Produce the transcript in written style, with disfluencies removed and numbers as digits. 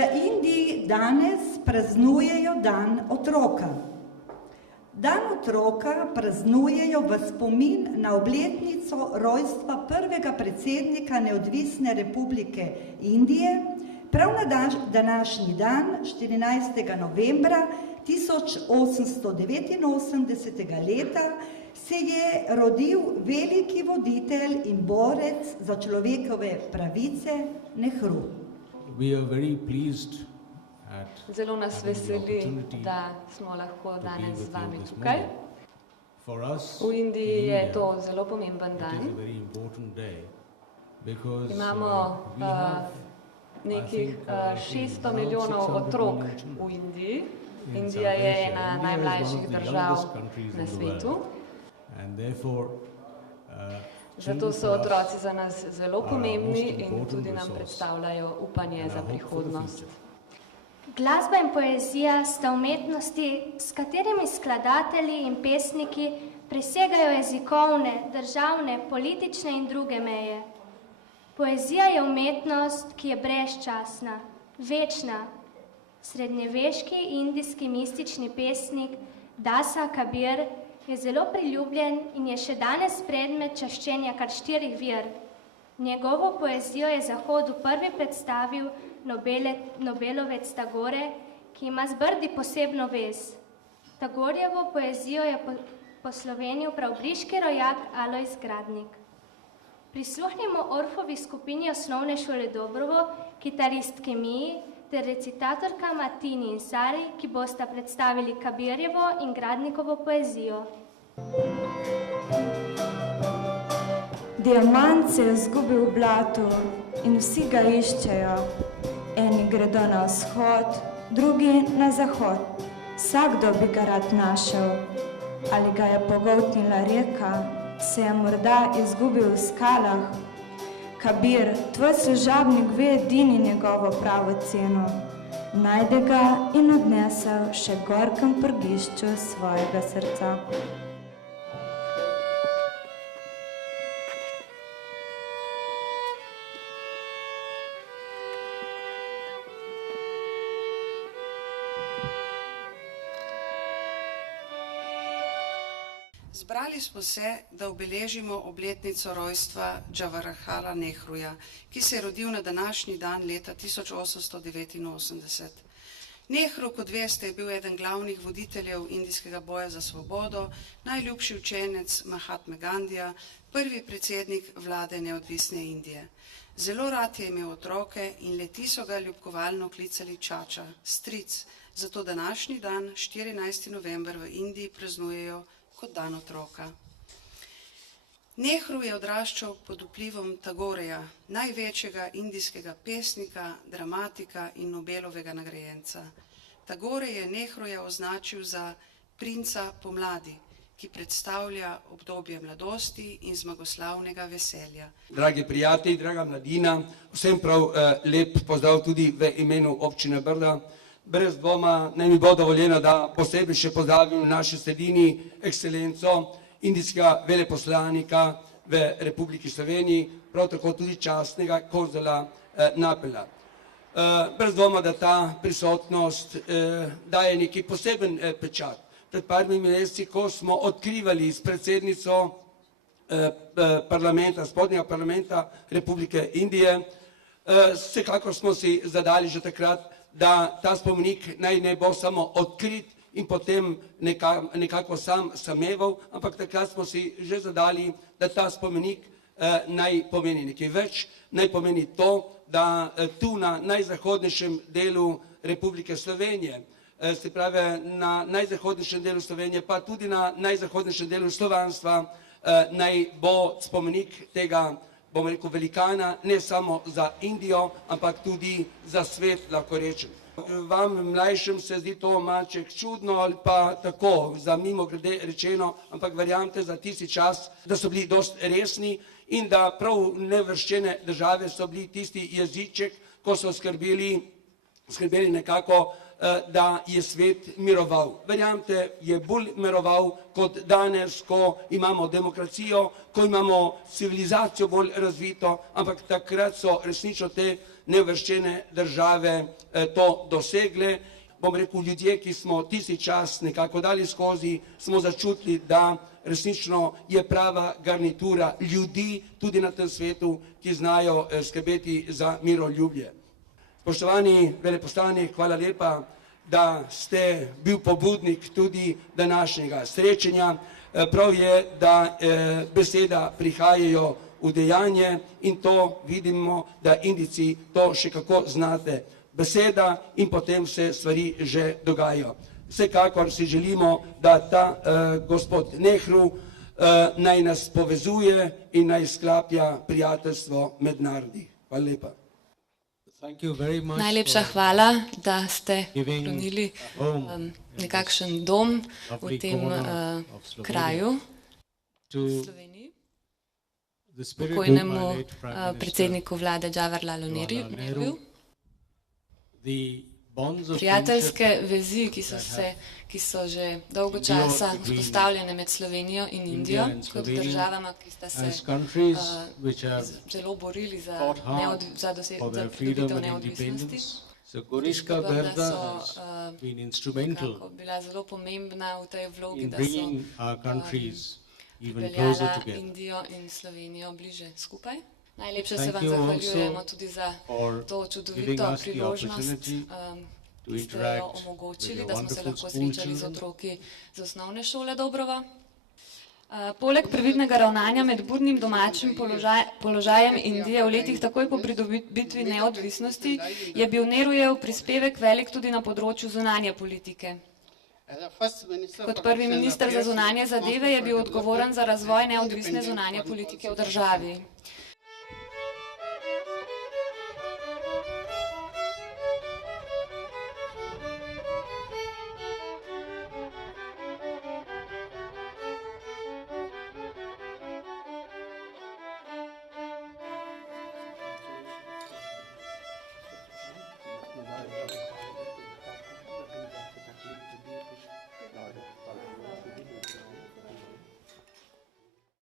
Indiji danes praznujejo dan otroka. Dan otroka praznujejo v spomin na obletnico rojstva prvega predsednika Neodvisne republike Indije, prav na današnji dan, 14. novembra 1889. leta, se je rodil veliki voditelj in borec za človekove pravice Nehru. Zelo nas veseli, da smo lahko danes z vami tukaj. V Indiji je to zelo pomemben dan. Imamo nekih 600 milijonov otrok v Indiji. Indija je ena najmlajših držav na svetu. Zato so otroci za nas zelo pomembni in tudi nam predstavljajo upanje za prihodnost. Glasba in poezija sta umetnosti, s katerimi skladatelji in pesniki presegajo jezikovne, državne, politične in druge meje. Poezija je umetnost, ki je brezčasna, večna. Srednjeveški indijski mistični pesnik Dasa Kabir je zelo priljubljen in je še danes predmet čaščenja kar 4 ver. Njegovo poezijo je Zahodu prvi predstavil Nobelovec Tagore, ki ima z Brdi posebno vez. Tagorjevo poezijo je poslovenil prav briški rojak Alojz Gradnik. Prisluhnimo Orfovi skupini Osnovne šole Dobrovo, kitaristki Miji ter recitatorkama Tini in Sari, ki bosta predstavili Kabirjevo in Gradnikovo poezijo. Diamant se je izgubil v blatu in vsi ga iščejo. Eni gredo na vzhod, drugi na zahod. Vsakdo bi ga rad našel. Ali ga je pogoltnila reka, se je morda izgubil v skalah. Kabir, tvoj služabnik ve edini njegovo pravo ceno. Najde ga in odnesel še gorkem prgišču svojega srca. Zbrali smo se, da obeležimo obletnico rojstva Džavahirlala Nehruja, ki se je rodil na današnji dan leta 1889. Nehru, kot veste, je bil eden glavnih voditeljev indijskega boja za svobodo, najljubši učenec Mahatme Gandhija, prvi predsednik vlade Neodvisne Indije. Zelo rad je imel otroke in leti so ga ljubkovalno klicali čača, stric, zato današnji dan, 14. november v Indiji praznujejo kot dan otroka. Nehru je odraščal pod vplivom Tagoreja, največjega indijskega pesnika, dramatika in Nobelovega nagrajenca. Tagore je Nehruja označil za princa pomladi, ki predstavlja obdobje mladosti in zmagoslavnega veselja. Dragi prijatelji, draga mladina, vsem prav lep pozdrav tudi v imenu občine Brda. Brez dvoma naj mi bo dovoljeno, da posebej še pozdravim v naši sredini ekscelenco indijskega veleposlanika v Republiki Sloveniji, prav tako tudi častnega konzula Napelja. Brez dvoma, da ta prisotnost daje neki poseben pečat. Pred parmi meseci, ko smo odkrivali s predsednico spodnjega parlamenta Republike Indije, vsekakor smo si zadali že takrat, da ta spomenik naj ne bo samo odkrit in potem nekako sam sameval, ampak takrat smo si že zadali, da ta spomenik naj pomeni nekaj več, naj pomeni to, da tu na najzahodnejšem delu Republike Slovenije, se pravi na najzahodnejšem delu Slovenije, pa tudi na najzahodnejšem delu slovanstva, naj bo spomenik tega, bomo rekel, velikana, ne samo za Indijo, ampak tudi za svet, lahko rečem. Vam mlajšim se zdi to malček čudno ali pa tako, za mimogrede rečeno, ampak verjamete za tisti čas, da so bili dosti resni in da prav nevrščene države so bili tisti jeziček, ko so skrbeli nekako da je svet miroval. Verjamete, je bolj miroval kot danes, ko imamo demokracijo, ko imamo civilizacijo bolj razvito, ampak takrat so resnično te neuvrščene države to dosegle. Bom rekel, ljudje, ki smo tisti čas nekako dali skozi, smo začutili, da resnično je prava garnitura ljudi tudi na tem svetu, ki znajo skrbeti za miroljubje. Spoštovani veleposlanik, hvala lepa, da ste bil pobudnik tudi današnjega srečanja. Prav je, da beseda prihajajo v dejanje in to vidimo, da Indijci to še kako znate. Beseda in potem se stvari že dogajajo. Vsekakor si želimo, da ta gospod Nehru naj nas povezuje in naj sklapja prijateljstvo med narodi. Hvala lepa. Najlepša hvala, da ste klonili nekakšen dom v tem kraju, v Sloveniji, pokojnemu predsedniku vlade Jawaharlalu Nehruju. Prijateljske vezi, ki so že dolgo časa vzpostavljene med Slovenijo in Indijo, kot državama, ki sta se zelo borili za pridobitev neodvisnosti. Goriška Brda so bila zelo pomembna v tej vlogi, da so peljala Indijo in Slovenijo bliže skupaj. Najlepše se vam zahvaljujemo tudi za to čudovito priložnost, ki ste jo omogočili, da smo se lahko srečali z otroki z osnovne šole Dobrova. Poleg previdnega ravnanja med burnim domačim položajem Indije v letih takoj po pridobitvi neodvisnosti je bil Nehrujev prispevek velik tudi na področju zunanje politike. Kot prvi minister za zunanje zadeve je bil odgovoren za razvoj neodvisne zunanje politike v državi.